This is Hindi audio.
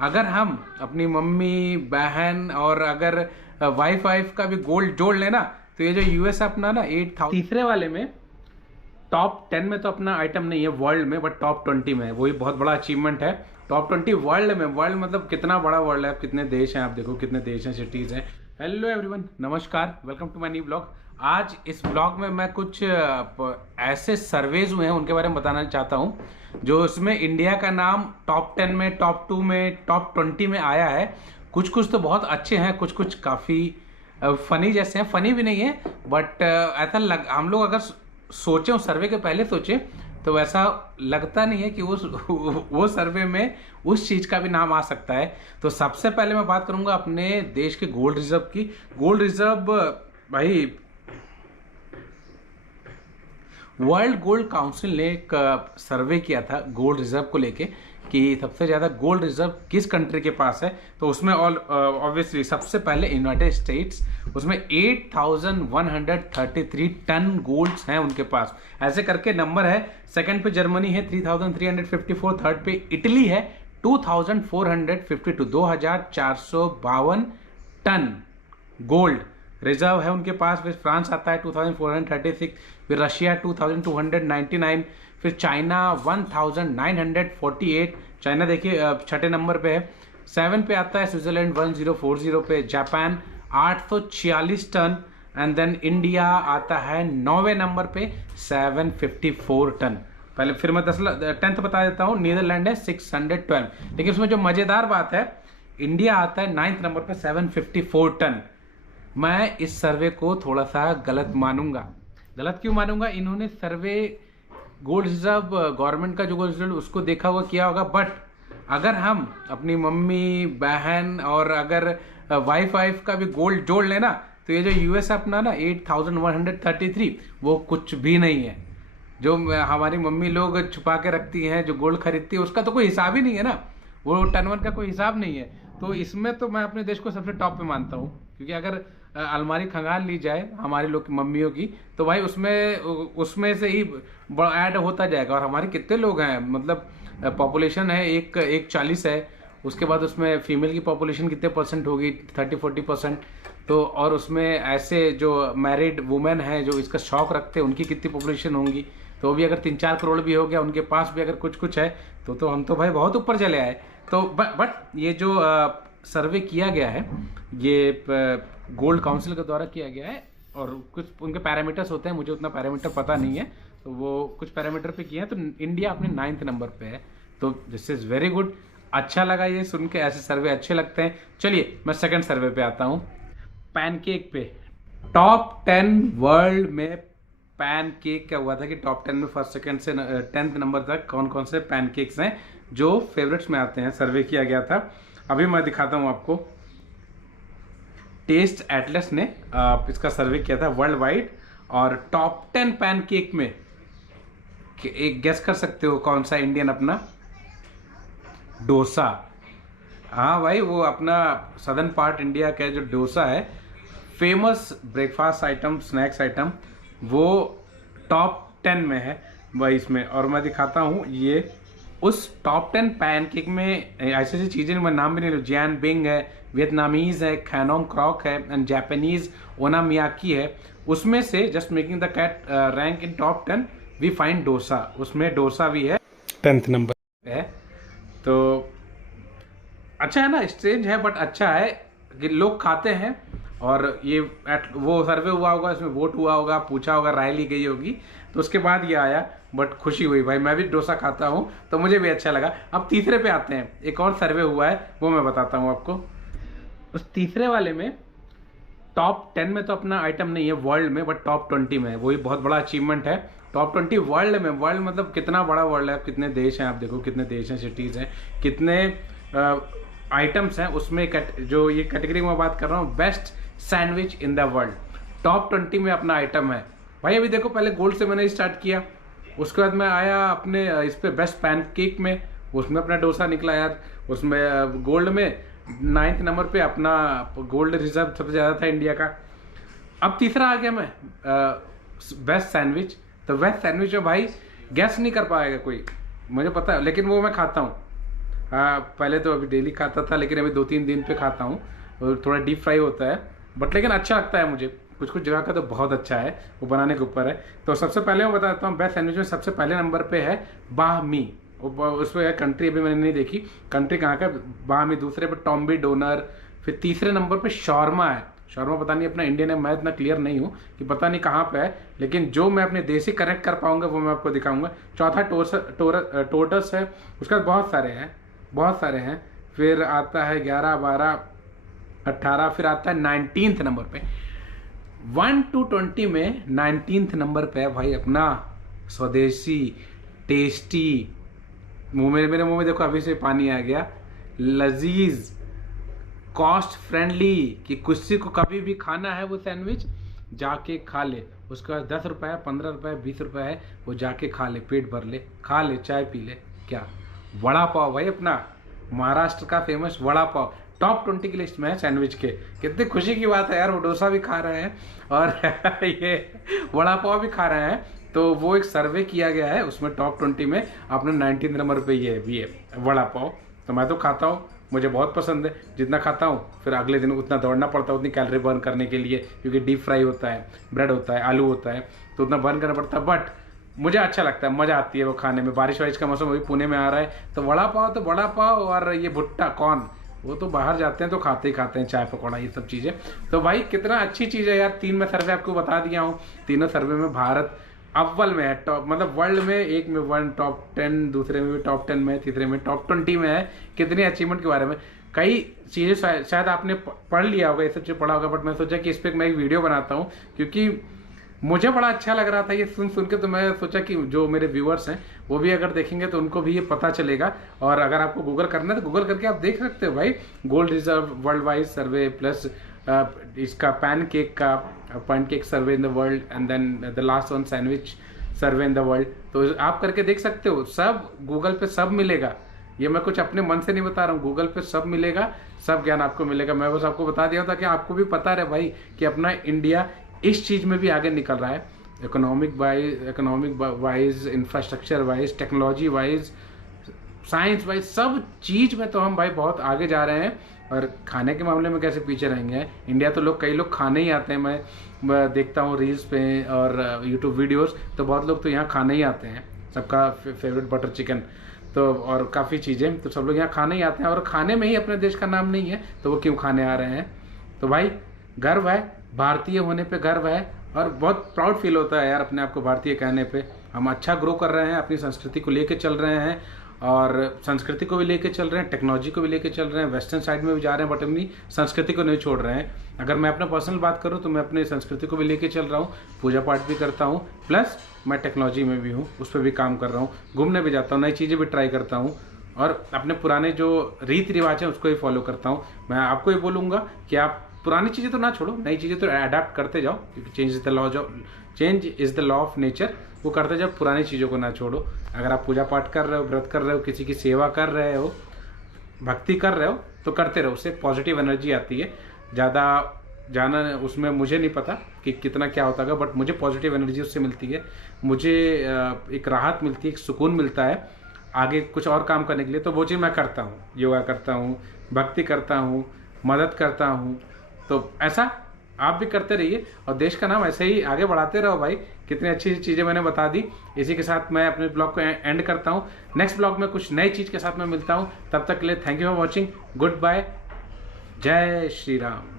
अगर हम अपनी मम्मी बहन और अगर वाइफ का भी गोल्ड जोड़ लेना तो ये जो यूएस अपना ना 8,000 तीसरे वाले में टॉप 10 में तो अपना आइटम नहीं है वर्ल्ड में, बट टॉप 20 में है। वही बहुत बड़ा अचीवमेंट है। टॉप 20 वर्ल्ड में, वर्ल्ड मतलब कितना बड़ा वर्ल्ड है, कितने देश हैं, आप देखो कितने देश हैं, सिटीज हैं। हेलो एवरीवन, नमस्कार, welcome to my new blog. आज इस ब्लॉग में मैं कुछ ऐसे सर्वेज हुए हैं उनके बारे में बताना चाहता हूँ जो उसमें इंडिया का नाम टॉप 10 में, टॉप 2 में, टॉप 20 में आया है। कुछ कुछ तो बहुत अच्छे हैं, कुछ कुछ काफ़ी फनी जैसे हैं। फनी भी नहीं है बट ऐसा हम लोग अगर सोचें, उस सर्वे के पहले सोचें तो वैसा लगता नहीं है कि वो सर्वे में उस चीज़ का भी नाम आ सकता है। तो सबसे पहले मैं बात करूंगा अपने देश के गोल्ड रिजर्व की। गोल्ड रिजर्व भाई, वर्ल्ड गोल्ड काउंसिल ने एक सर्वे किया था गोल्ड रिजर्व को लेके कि सबसे ज़्यादा गोल्ड रिजर्व किस कंट्री के पास है। तो उसमें ऑब्वियसली सबसे पहले यूनाइटेड स्टेट्स, उसमें 8,133 टन गोल्ड्स हैं उनके पास। ऐसे करके नंबर है। सेकंड पे जर्मनी है 3,354, थर्ड पे इटली है 2,452, 2,452 टन गोल्ड रिजर्व है उनके पास। फिर फ्रांस आता है 2,436, फिर रशिया 2,299, फिर चाइना 1,948। चाइना देखिए छठे नंबर पे है। 7 पे आता है स्विट्जरलैंड 1,040 पे, Japan 846 ton, and then India आता है 9वें नंबर पे 754 टन। पहले फिर मैं 10th बता देता हूँ। नीदरलैंड है 612, लेकिन उसमें जो मजेदार बात है, इंडिया आता है 9th नंबर पे 754 टन। मैं इस सर्वे को थोड़ा सा गलत मानूंगा। गलत क्यों मानूंगा? इन्होंने सर्वे गोल्ड रिजर्व, गवर्नमेंट का जो गोल्ड रिजर्व उसको देखा हुआ किया होगा, बट अगर हम अपनी मम्मी बहन और अगर वाइफ का भी गोल्ड जोड़ लेना तो ये जो यूएस अपना ना 8,133 वो कुछ भी नहीं है। जो हमारी मम्मी लोग छुपा के रखती हैं, जो गोल्ड खरीदती है, उसका तो कोई हिसाब ही नहीं है ना। वो टन का कोई हिसाब नहीं है। तो इसमें तो मैं अपने देश को सबसे टॉप पे मानता हूँ, क्योंकि अगर अलमारी खंगाल ली जाए हमारी लोग मम्मियों की तो भाई उसमें से ही ऐड होता जाएगा। और हमारे कितने लोग हैं, मतलब पॉपुलेशन है एक 40 है, उसके बाद उसमें फीमेल की पॉपुलेशन कितने परसेंट होगी, 30-40%। तो और उसमें ऐसे जो मैरिड वुमेन हैं जो इसका शौक रखते हैं, उनकी कितनी पॉपुलेशन होंगी। तो भी अगर 3-4 करोड़ भी हो गया, उनके पास भी अगर कुछ कुछ है तो हम तो भाई बहुत ऊपर चले आए। तो बट ये जो सर्वे किया गया है, ये गोल्ड काउंसिल के द्वारा किया गया है, और कुछ उनके पैरामीटर्स होते हैं, मुझे उतना पैरामीटर पता नहीं है, तो वो कुछ पैरामीटर पे किए हैं। तो इंडिया अपने 9th नंबर पे है। तो दिस इज़ वेरी गुड। अच्छा लगा ये सुन के, ऐसे सर्वे अच्छे लगते हैं। चलिए मैं सेकंड सर्वे पे आता हूँ। पैनकेक पे टॉप 10 वर्ल्ड में पैनकेक क्या हुआ था कि टॉप 10 में फर्स्ट सेकंड से 10th नंबर तक कौन कौन से पैनकेक्स हैं जो फेवरेट्स में आते हैं, सर्वे किया गया था। अभी मैं दिखाता हूँ आपको। टेस्ट एटलस ने इसका सर्वे किया था वर्ल्ड वाइड, और टॉप 10 पैनकेक में एक गेस कर सकते हो कौन सा इंडियन अपना? डोसा। हाँ भाई, वो अपना सदर्न पार्ट इंडिया का जो डोसा है, famous breakfast item, snacks item, वो टॉप 10 में है भाई इसमें। और मैं दिखाता हूँ ये उस टॉप 10 पैनकेक में ऐसी ऐसी चीज़ें मैं नाम भी नहीं लूँ। जैन बिंग है, वियतनामीज है, खैनोंग क्रॉक है, एंड जापानीज ओनामियाकी है। उसमें से just making the cat rank in top 10 we find dosa. उसमें डोसा भी है 10th नंबर है। तो अच्छा है ना, स्ट्रेंज है बट अच्छा है कि लोग खाते हैं। और ये वो सर्वे हुआ होगा, इसमें वोट हुआ होगा, पूछा होगा, राय ली गई होगी, तो उसके बाद ये आया। बट खुशी हुई भाई, मैं भी डोसा खाता हूँ तो मुझे भी अच्छा लगा। अब तीसरे पे आते हैं। एक और सर्वे हुआ है, वो मैं बताता हूँ आपको। उस तीसरे वाले में टॉप 10 में तो अपना आइटम नहीं है वर्ल्ड में, बट टॉप 20 में है। वही बहुत बड़ा अचीवमेंट है। टॉप 20 वर्ल्ड में, वर्ल्ड मतलब कितना बड़ा वर्ल्ड है, कितने देश हैं, आप देखो कितने देश हैं, सिटीज़ हैं, कितने आइटम्स हैं। उसमें जो ये कैटेगरी में बात कर रहा हूँ, best sandwich in the world, top 20 में अपना आइटम है भाई। अभी देखो, पहले गोल्ड से मैंने स्टार्ट किया, उसके बाद मैं आया अपने इस पे बेस्ट पैनकेक में, उसमें अपना डोसा निकला यार। उसमें गोल्ड में 9th नंबर पे अपना गोल्ड रिजर्व सबसे ज़्यादा था इंडिया का। अब तीसरा आ गया मैं बेस्ट सैंडविच। तो बेस्ट सैंडविच में भाई गैस नहीं कर पाएगा कोई, मुझे पता है, लेकिन वो मैं खाता हूँ। पहले तो अभी डेली खाता था, लेकिन अभी 2-3 दिन पे खाता हूँ, और थोड़ा डीप फ्राई होता है, बट लेकिन अच्छा लगता है मुझे। कुछ कुछ जगह का तो बहुत अच्छा है, वो बनाने के ऊपर है। तो सबसे पहले मैं बता देता हूँ, बेस्ट सैंडविच में सबसे पहले नंबर पे है बाह मी। उस पर कंट्री अभी मैंने नहीं देखी, कंट्री कहाँ का, बाह मी। दूसरे पे टॉम्बी डोनर। फिर तीसरे नंबर पे शॉर्मा है। शॉर्मा पता नहीं अपना इंडियन है, मैं इतना क्लियर नहीं हूँ कि पता नहीं कहाँ पे है, लेकिन जो मैं अपने देसी कनेक्ट कर पाऊंगा वो मैं आपको दिखाऊंगा। चौथा टोटस है। उसके बाद बहुत सारे हैं, बहुत सारे हैं। फिर आता है 11, 12, 18। फिर आता है 19th नंबर पे। 1 to 20 में 19th नंबर पे है भाई अपना स्वदेशी टेस्टी, मेरे मुंह में देखो अभी से पानी आ गया, लजीज, कॉस्ट फ्रेंडली, कि किसी को कभी भी खाना है वो सैंडविच जाके खा ले। उसके बाद 10 रुपये, 15 रुपये, 20 रुपये है, वो जाके खा ले, पेट भर ले, खा ले, चाय पी ले। क्या वड़ा पाव भाई, अपना महाराष्ट्र का फेमस वड़ा पाव टॉप 20 की लिस्ट में है सैंडविच के। कितनी खुशी की बात है यार, वो डोसा भी खा रहे हैं और ये वड़ा पाव भी खा रहे हैं। तो वो एक सर्वे किया गया है, उसमें टॉप 20 में अपने 19 नंबर पे ये भी है वड़ा पाव। तो मैं तो खाता हूँ, मुझे बहुत पसंद है। जितना खाता हूँ फिर अगले दिन उतना दौड़ना पड़ता है, उतनी कैलोरी बर्न करने के लिए, क्योंकि डीप फ्राई होता है, ब्रेड होता है, आलू होता है, तो उतना बर्न करना पड़ता है। बट मुझे अच्छा लगता है, मज़ा आती है वो खाने में। बारिश वारिश का मौसम अभी पुणे में आ रहा है, तो वड़ा पाव और ये भुट्टा कॉर्न, वो तो बाहर जाते हैं तो खाते ही खाते हैं, चाय पकौड़ा ये सब चीज़ें। तो भाई कितना अच्छी चीज़ है यार। 3 में सर्वे आपको बता दिया हूँ, तीनों सर्वे में भारत अव्वल में है, टॉप मतलब वर्ल्ड में। एक में 1 टॉप 10, दूसरे में भी टॉप 10 में, तीसरे में टॉप 20 में है। कितनी अचीवमेंट के बारे में कई चीज़ें शायद आपने पढ़ लिया होगा, ये सब चीज़ पढ़ा होगा, बट मैं सोचा कि इस पर मैं एक वीडियो बनाता हूँ, क्योंकि मुझे बड़ा अच्छा लग रहा था ये सुन के। तो मैं सोचा कि जो मेरे व्यूअर्स हैं वो भी अगर देखेंगे तो उनको भी ये पता चलेगा। और अगर आपको गूगल करना है तो गूगल करके आप देख सकते हो भाई, gold reserve world wide survey, plus इसका pancake survey in the world, and then the last one sandwich survey in the world. तो आप करके देख सकते हो, सब गूगल पे सब मिलेगा। ये मैं कुछ अपने मन से नहीं बता रहा हूँ, गूगल पे सब मिलेगा, सब ज्ञान आपको मिलेगा। मैं बस आपको बता दिया था कि आपको भी पता रहे भाई कि अपना इंडिया इस चीज़ में भी आगे निकल रहा है, economic wise, infrastructure wise, technology wise, science wise, सब चीज़ में तो हम भाई बहुत आगे जा रहे हैं। और खाने के मामले में कैसे पीछे रहेंगे इंडिया, तो कई लोग खाने ही आते हैं। मैं देखता हूँ रील्स पे और यूट्यूब वीडियोस, तो बहुत लोग तो यहाँ खाने ही आते हैं, सबका फेवरेट बटर चिकन तो, और काफ़ी चीज़ें, तो सब लोग यहाँ खाने ही आते हैं। और खाने में ही अपने देश का नाम नहीं है, तो वो क्यों खाने आ रहे हैं। तो भाई गर्व है, भारतीय होने पे गर्व है, और बहुत प्राउड फील होता है यार अपने आप को भारतीय कहने पे। हम अच्छा ग्रो कर रहे हैं, अपनी संस्कृति को लेके चल रहे हैं, और संस्कृति को भी लेके चल रहे हैं, टेक्नोलॉजी को भी लेके चल रहे हैं, वेस्टर्न साइड में भी जा रहे हैं, बट अपनी संस्कृति को नहीं छोड़ रहे हैं। अगर मैं अपना पर्सनल बात करूँ तो मैं अपनी संस्कृति को भी लेके चल रहा हूँ, पूजा पाठ भी करता हूँ, प्लस मैं टेक्नोलॉजी में भी हूँ, उस पर भी काम कर रहा हूँ, घूमने भी जाता हूँ, नई चीज़ें भी ट्राई करता हूँ, और अपने पुराने जो रीति रिवाज हैं उसको ही फॉलो करता हूँ। मैं आपको ये बोलूँगा कि आप पुरानी चीज़ें तो ना छोड़ो, नई चीज़ें तो अडेप्ट करते जाओ, क्योंकि change is the law of nature. वो करते जाओ, पुरानी चीज़ों को ना छोड़ो। अगर आप पूजा पाठ कर रहे हो, व्रत कर रहे हो, किसी की सेवा कर रहे हो, भक्ति कर रहे हो, तो करते रहो, उससे पॉजिटिव एनर्जी आती है। ज़्यादा जाना उसमें मुझे नहीं पता कि कितना क्या होता है, बट मुझे पॉजिटिव एनर्जी उससे मिलती है, मुझे एक राहत मिलती है, एक सुकून मिलता है आगे कुछ और काम करने के लिए। तो वो चीज़ मैं करता हूँ, योगा करता हूँ, भक्ति करता हूँ, मदद करता हूँ। तो ऐसा आप भी करते रहिए और देश का नाम ऐसे ही आगे बढ़ाते रहो भाई। कितनी अच्छी चीज़ें मैंने बता दी। इसी के साथ मैं अपने ब्लॉग को एंड करता हूँ। नेक्स्ट ब्लॉग में कुछ नई चीज़ के साथ मैं मिलता हूँ। तब तक के लिए thank you for watching. Good bye. जय श्री राम।